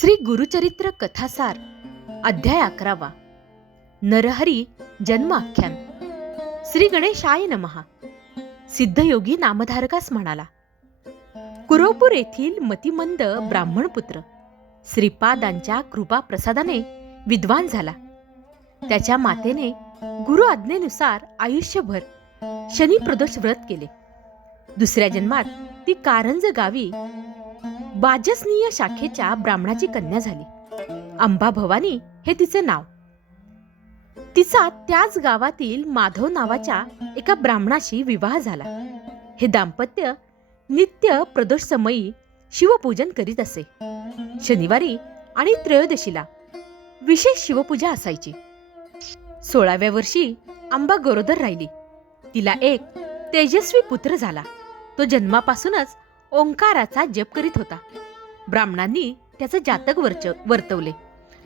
श्री गुरुचरित्र कथासार अध्याय अकरावा. नरहरी जन्माख्यान. श्री गणेशाय नमहा सिद्धयोगी नामधारकास म्हणाला कुरोपूर येथील मतिमंद ब्राह्मणपुत्र श्रीपादांच्या कृपा प्रसादाने विद्वान झाला. त्याच्या मातेने गुरु आज्ञेनुसार आयुष्यभर शनी प्रदोष व्रत केले. दुसऱ्या जन्मात ती कारंज गावी बाजसनीय शाखेच्या ब्राह्मणाची कन्या झाली. अंबा भवानी हे तिचे नाव. तिचा त्याच गावातील माधव नावाच्या एका ब्राह्मणाशी विवाह झाला. हे दाम्पत्य नित्य प्रदोष समयी शिवपूजन करीत असे. शनिवारी आणि त्रयोदशीला विशेष शिवपूजा असायची. सोळाव्या वर्षी अंबा गरोदर राहिली. तिला एक तेजस्वी पुत्र झाला. तो जन्मापासूनच ओंकाराचा जप करीत होता. ब्राह्मणांनी त्याचं जातक वर्च वर्तवले.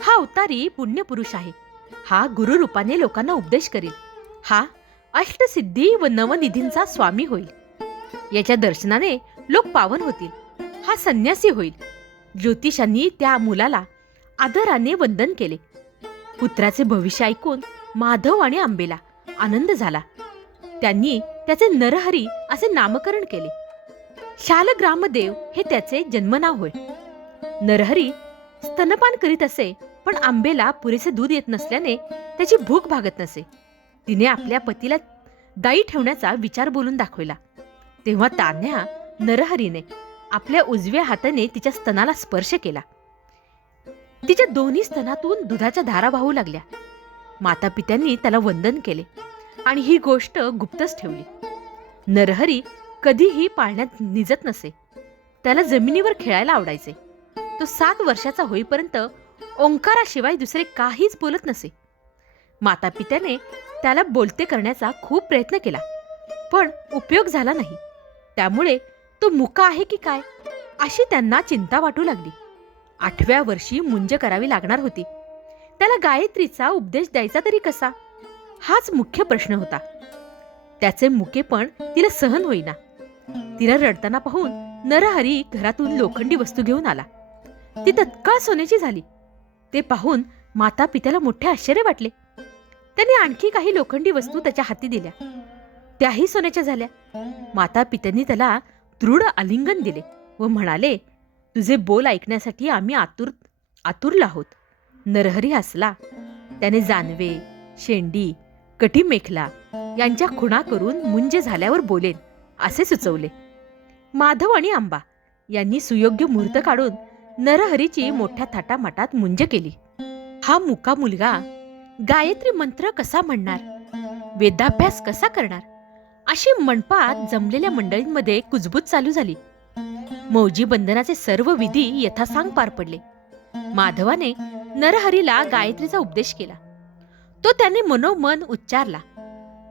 हा अवतारी पुण्यपुरुष आहे. हा गुरुरूपाने लोकांना उपदेश करील. हा अष्टसिद्धी व नवनिधींचा स्वामी होईल. याच्या दर्शनाने लोक पावन होतील. हा संन्यासी होईल. ज्योतिषांनी त्या मुलाला आदराने वंदन केले. पुत्राचे भविष्य ऐकून माधव आणि आंबेला आनंद झाला. त्यांनी त्याचे नरहरी असे नामकरण केले. शालग्रामदेव हे त्याचे जन्मनाव होय. नरहरी स्तनपान करीत असे पण आंबेला पुरेसे दूध येत नसल्याने त्याची भूक भागत नसे. तिने आपल्या पतीला दाई ठेवण्याचा विचार बोलून दाखविला. तेव्हा तान्ह्या नरहरीने आपल्या उजव्या हाताने तिच्या स्तनाला स्पर्श केला. तिच्या दोन्ही स्तनातून दुधाच्या धारा वाहू लागल्या. माता पित्यांनी त्याला वंदन केले आणि ही गोष्ट गुप्तच ठेवली. नरहरी कधीही पाळण्यात निजत नसे. त्याला जमिनीवर खेळायला आवडायचे. तो सात वर्षाचा होईपर्यंत ओंकाराशिवाय दुसरे काहीच बोलत नसे. माता पित्याने त्याला बोलते करण्याचा खूप प्रयत्न केला. पण उपयोग झाला नाही. त्यामुळे तो मुका आहे की काय? अशी त्यांना चिंता वाटू लागली. आठव्या वर्षी मुंज करावी लागणार होती. त्याला गायत्रीचा उपदेश द्यायचा तरी कसा? हाच मुख्य प्रश्न होता. त्याचे मुकेपण तिला सहन होईना. तिला रडताना पाहून नरहरी घरातून लोखंडी वस्तू घेऊन आला. ती तत्काळ सोन्याची झाली. ते पाहून माता पित्याला मोठे आश्चर्य वाटले. त्याने आणखी काही लोखंडी वस्तू त्याच्या हाती दिल्या. त्याही सोन्याच्या झाल्या. माता पित्यांनी त्याला दृढ आलिंगन दिले व म्हणाले तुझे बोल ऐकण्यासाठी आम्ही आतुर आतुरला आहोत. नरहरी हसला. त्याने जानवे शेंडी कटी मेखला यांच्या खुणा करून मुंज झाल्यावर बोलेन. असे सुचवले. माधव आणि आंबा यांनी सुयोग्य मुहूर्त काढून नरहरीची मोठ्या थाटामाटात मुंज केली. हा मुका मुलगा गायत्री मंत्र कसा म्हणणार? वेदाभ्यास कसा करणार? अशी मंडपात जमलेल्या मंडळींमध्ये कुजबूज चालू झाली. मौजी बंधनाचे सर्व विधी यथासांग पार पडले. माधवाने नरहरीला गायत्रीचा उपदेश केला. तो त्याने मनोमन उच्चारला.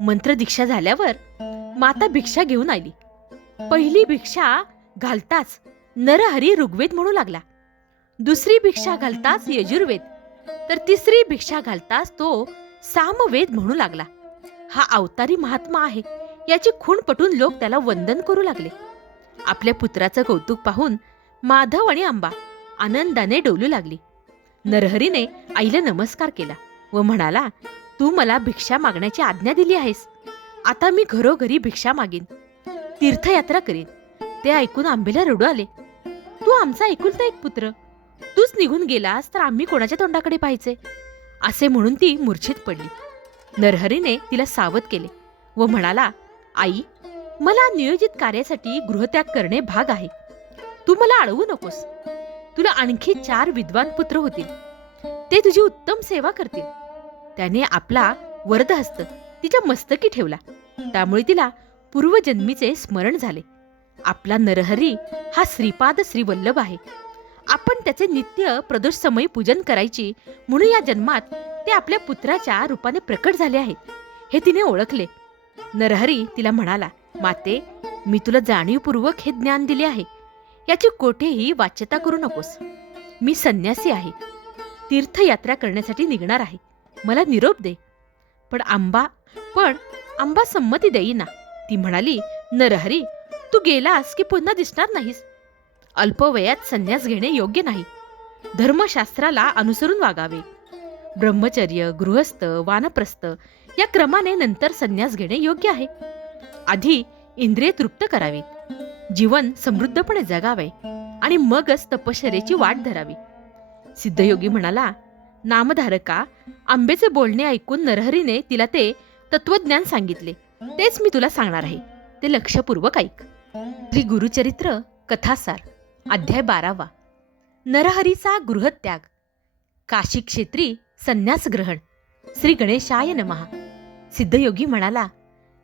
मंत्र दीक्षा झाल्यावर माता भिक्षा घेऊन आली. पहिली भिक्षा घालताच नरहरी ऋग्वेद म्हणू लागला. दुसरी भिक्षा घालताच यजुर्वेद. तर तिसरी भिक्षा घालताच तो सामवेद म्हणू लागला. हा अवतारी महात्मा आहे. याची खूण पटून लोक त्याला वंदन करू लागले. आपल्या पुत्राचं कौतुक पाहून माधव आणि आंबा आनंदाने डोलू लागली. नरहरीने आईला नमस्कार केला व म्हणाला तू मला भिक्षा मागण्याची आज्ञा दिली आहेस. आता मी घरोघरी भिक्षा मागीन. तीर्थयात्रा करीन. ते ऐकून आंबेला रडू आले. तू आमचा एकुलता एक पुत्र. तूच निघून गेलास तर आम्ही कोणाच्या तोंडाकडे पाहायचे? असे म्हणून ती मूर्छित पडली. नरहरीने तिला सावध केले व म्हणाला आई मला नियोजित कार्यासाठी गृहत्याग करणे भाग आहे. तू मला अडवू नकोस. तुला आणखी चार विद्वान पुत्र होतील. ते तुझी उत्तम सेवा करतील. त्याने आपला वरदहस्त तिच्या मस्तकी ठेवला. त्यामुळे तिला पूर्वजन्मीचे स्मरण झाले. आपला नरहरी हा श्रीपाद श्रीवल्लभ आहे. आपण त्याचे नित्य प्रदोषसमयी पूजन करायची म्हणून या जन्मात ते आपल्या पुत्राच्या रूपाने प्रकट झाले आहेत हे तिने ओळखले. नरहरी तिला म्हणाला माते मी तुला जाणीवपूर्वक हे ज्ञान दिले आहे. याची कोठेही वाच्यता करू नकोस. मी संन्यासी आहे. तीर्थयात्रा करण्यासाठी निघणार आहे. मला निरोप दे. पण आंबा पण आंबा संमती देईना. ती म्हणाली नरहरी तू गेलास की पुन्हा दिसणार नाहीस. अल्पवयात संन्यास घेणे योग्य नाही. धर्मशास्त्राला अनुसरून वागावे. ब्रह्मचर्य गृहस्थ वानप्रस्थ या क्रमाने नंतर संन्यास घेणे योग्य आहे. आधी इंद्रिय तृप्त करावीत. जीवन समृद्धपणे जगावे आणि मगच तपश्चर्याची वाट धरावी. सिद्धयोगी म्हणाला नामधारका आंबेचे बोलणे ऐकून नरहरीने तिला ते तत्वज्ञान सांगितले. तेच मी तुला सांगणार आहे. ते लक्षपूर्वक ऐक. श्री गुरुचरित्र कथासार अध्याय बारावा. नरहरीचा गृहत्याग. काशी क्षेत्री संन्यास ग्रहण श्री गणेशाय नमहा सिद्धयोगी म्हणाला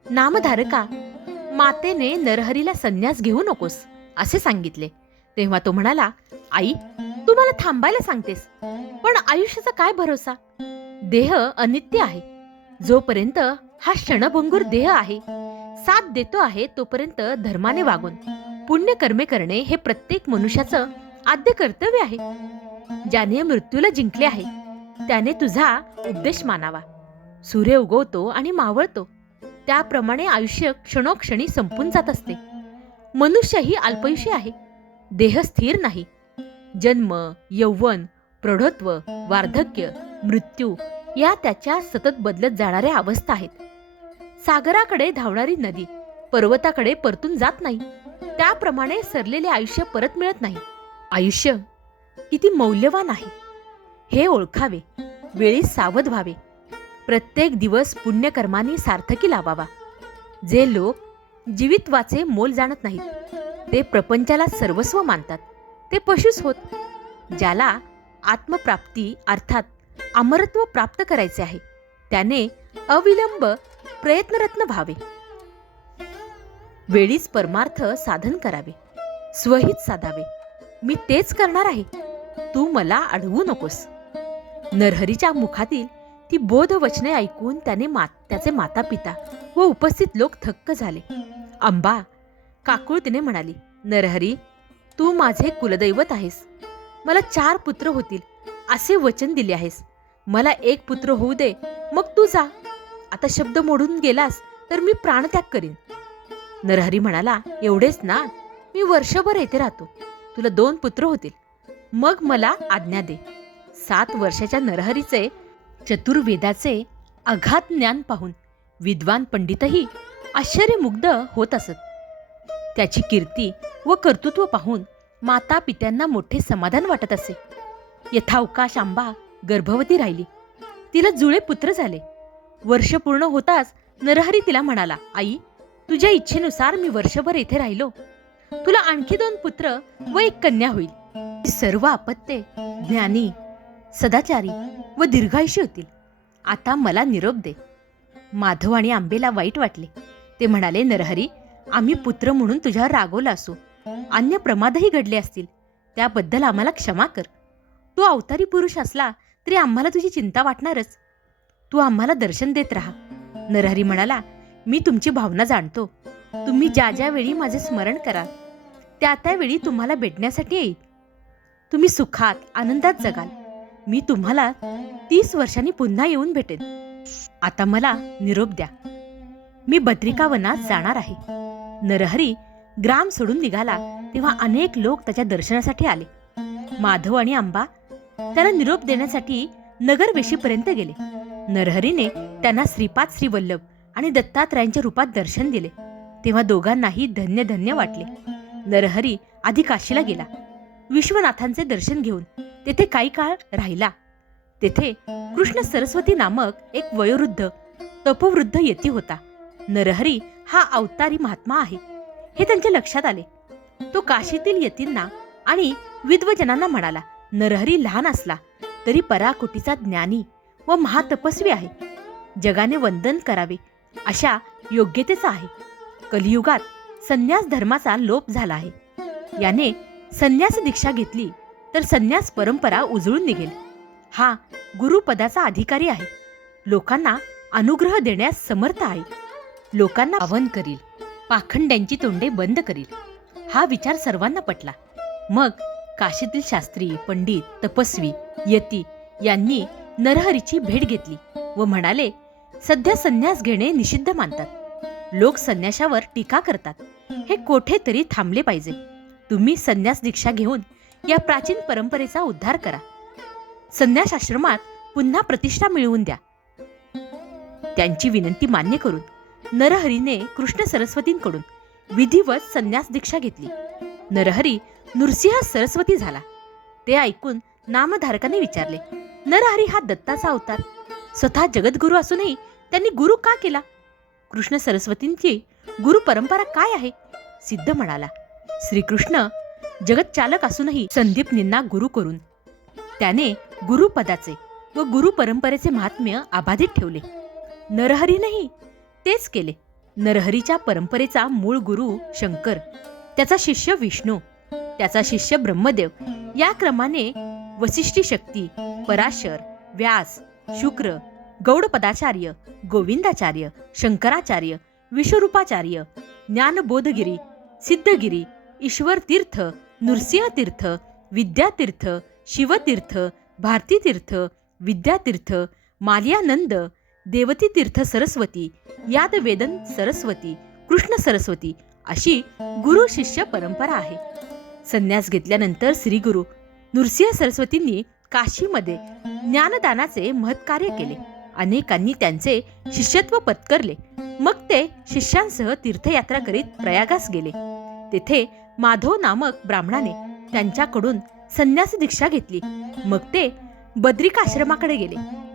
नामधारका मातेने नरहरीला संन्यास घेऊ नकोस असे सांगितले. तेव्हा तो म्हणाला आई तू मला थांबायला सांगतेस पण आयुष्याचा काय भरोसा? देह अनित्य आहे. जोपर्यंत हा क्षणभंगूर देह आहे साथ देतो आहे तोपर्यंत धर्माने वागून पुण्य कर्मे करणे हे प्रत्येक मनुष्याचं आद्य कर्तव्य आहे. ज्याने मृत्यूला जिंकले आहे त्याने तुझा उपदेश मानावा. सूर्य उगवतो आणि मावळतो. त्याप्रमाणे आयुष्य क्षणोक्षणी संपून जात असते. मनुष्य ही अल्पयुषी आहे. देह स्थिर नाही. जन्म यौवन प्रौढत्व वार्धक्य मृत्यू या त्याच्या सतत बदलत जाणाऱ्या अवस्था आहेत. सागराकडे धावणारी नदी पर्वताकडे परतून जात नाही. त्याप्रमाणे सरलेले आयुष्य परत मिळत नाही. आयुष्य किती मौल्यवान आहे. हे ओळखावे वेळी सावध व्हावे. प्रत्येक दिवस पुण्यकर्मांनी सार्थकी लावावा. जे लोक जीवित्वाचे मोल जाणत नाहीत ते प्रपंचाला सर्वस्व मानतात. ते पशुच होत. ज्याला आत्मप्राप्ती अर्थात अमरत्व प्राप्त करायचे आहे. त्याने अविलंब प्रयत्नरत्न व्हावे. वेळीच परमार्थ साधन करावे. स्वहित साधावे. मी तेच करणार आहे. तू मला अडवू नकोस. नरहरीच्या मुखातील ती बोध वचने ऐकून त्याने मा त्याचे माता पिता व उपस्थित लोक थक्क झाले. अंबा काकुळतीने म्हणाली नरहरी तू माझे कुलदैवत आहेस. मला चार पुत्र होतील. असे वचन दिले आहेस. मला एक पुत्र होऊ दे मग तू जा. आता शब्द मोडून गेलास तर मी प्राणत्याग करीन. नरहरी म्हणाला एवढेच ना मी वर्षभर येथे राहतो. तुला दोन पुत्र होतील. मग मला आज्ञा दे. सात वर्षाच्या नरहरीचे चतुर्वेदाचे अघात ज्ञान पाहून विद्वान पंडितही आश्चर्यमुग्ध होत असत. त्याची कीर्ती व कर्तृत्व पाहून माता पित्यांना मोठे समाधान वाटत असे. यथावकाश आंबा गर्भवती राहिली. तिला जुळे पुत्र झाले. वर्ष पूर्ण होताच नरहरी तिला म्हणाला आई तुझ्या इच्छेनुसार मी वर्षभर येथे राहिलो. तुला आणखी दोन पुत्र व एक कन्या होईल. सर्व आपत्ते ज्ञानी सदाचारी व दीर्घायुषी होतील. आता मला निरोप दे. माधव आणि आंबेला वाईट वाटले. ते म्हणाले नरहरी आम्ही पुत्र म्हणून तुझ्यावर रागवला असू. अन्य प्रमादही घडले असतील. त्याबद्दल आम्हाला क्षमा कर. तू अवतारी पुरुष असला तरी आम्हाला तुझी चिंता वाटणारच. तू आम्हाला दर्शन देत राहा. नरहरी म्हणाला मी तुमची भावना जाणतो. तुम्ही ज्या ज्या वेळी माझे स्मरण करा त्या त्यावेळी तुम्हाला भेटण्यासाठी येईल. तुम्ही सुखात आनंदात जगाल. मी तुम्हाला तीस वर्षांनी पुन्हा येऊन भेटेन. आता मला निरोप द्या. मी बद्रिकावनात जाणार आहे. नरहरी ग्राम सोडून निघाला तेव्हा अनेक लोक त्याच्या दर्शनासाठी आले. माधव आणि आंबा त्याला निरोप देण्यासाठी नगर वेशीपर्यंत गेले. नरहरीने त्यांना श्रीपाद श्रीवल्लभ आणि दत्तात्रयांच्या रूपात दर्शन दिले. तेव्हा दोघांनाही धन्य धन्य वाटले. नरहरी आधी काशीला गेला. विश्वनाथांचे दर्शन घेऊन तेथे काही काळ राहिला. तेथे कृष्ण सरस्वती नामक एक वयोवृद्ध तपोवृद्ध यती होता. नरहरी हा अवतारी महात्मा आहे. हे त्यांच्या लक्षात आले. तो काशीतील यतींना आणि विद्वजनांना म्हणाला नरहरी लहान असला तरी पराकोटीचा ज्ञानी व महातपस्वी आहे. जगाने वंदन करावे अशा योग्यतेचा आहे. कलियुगात संन्यास धर्माचा लोप झाला आहे. याने संन्यास दीक्षा घेतली तर संन्यास परंपरा उजळून निघेल. हा गुरुपदाचा अधिकारी आहे. लोकांना अनुग्रह देण्यास समर्थ आहे. लोकांना आवन करील पाखंड्यांची तोंडे बंद करील. हा विचार सर्वांना पटला. मग काशीतील शास्त्री पंडित तपस्वी यती यांनी नरहरीची भेट घेतली व म्हणाले सध्या संन्यास घेणे निषिद्ध मानतात. लोक संन्याशावर टीका करतात. हे कोठे तरी थांबले पाहिजे. तुम्ही संन्यास दीक्षा घेऊन या प्राचीन परंपरेचा उद्धार करा. संन्यास आश्रमात पुन्हा प्रतिष्ठा मिळवून द्या. त्यांची विनंती मान्य करून नरहरीने कृष्ण सरस्वतींकडून विधिवत संन्यास दीक्षा घेतली. नरहरी नृसिंह सरस्वती झाला. ते ऐकून नामधारकाने विचारले नरहरी हा दत्ताचा अवतार. स्वतः जगद्गुरु असूनही त्यांनी गुरु का केला? कृष्ण सरस्वतींची गुरु परंपरा काय आहे? सिद्ध म्हणाला श्रीकृष्ण जगतचालक असूनही संदीपनींना गुरु करून. त्याने गुरुपदाचे व गुरु परंपरेचे महात्म्य अबाधित ठेवले. नरहरीनेही तेच केले. नरहरीच्या परंपरेचा मूळ गुरु शंकर. त्याचा शिष्य विष्णू त्याचा शिष्य ब्रह्मदेव. या क्रमाने वसिष्ठी शक्ती पराशर व्यास शुक्र गौडपदाचार्य गोविंदाचार्य शंकराचार्य विश्वरूपाचार्य ज्ञानबोधगिरी सिद्धगिरी ईश्वर तीर्थ नृसिंहतीर्थ विद्यातीर्थ शिवतीर्थ भारतीतीर्थ विद्यातीर्थ मालियानंद देवतीतीर्थ सरस्वती यादवेदन सरस्वती कृष्ण सरस्वती अशी गुरु शिष्य परंपरा आहे. संन्यास घेतल्यानंतर श्री गुरु नृसिंह सरस्वतींनी काशीमध्ये ज्ञानदानाचे महत्कार्य केले. अनेकांनी त्यांचे शिष्यत्व पत्करले. मग ते शिष्यांसह तीर्थयात्रा करीत प्रयागास गेले. तेथे माधव नामक ब्राह्मणाने त्यांच्याकडून संन्यास दीक्षा घेतली. मग ते बद्रिकाश्रमाकडे गेले.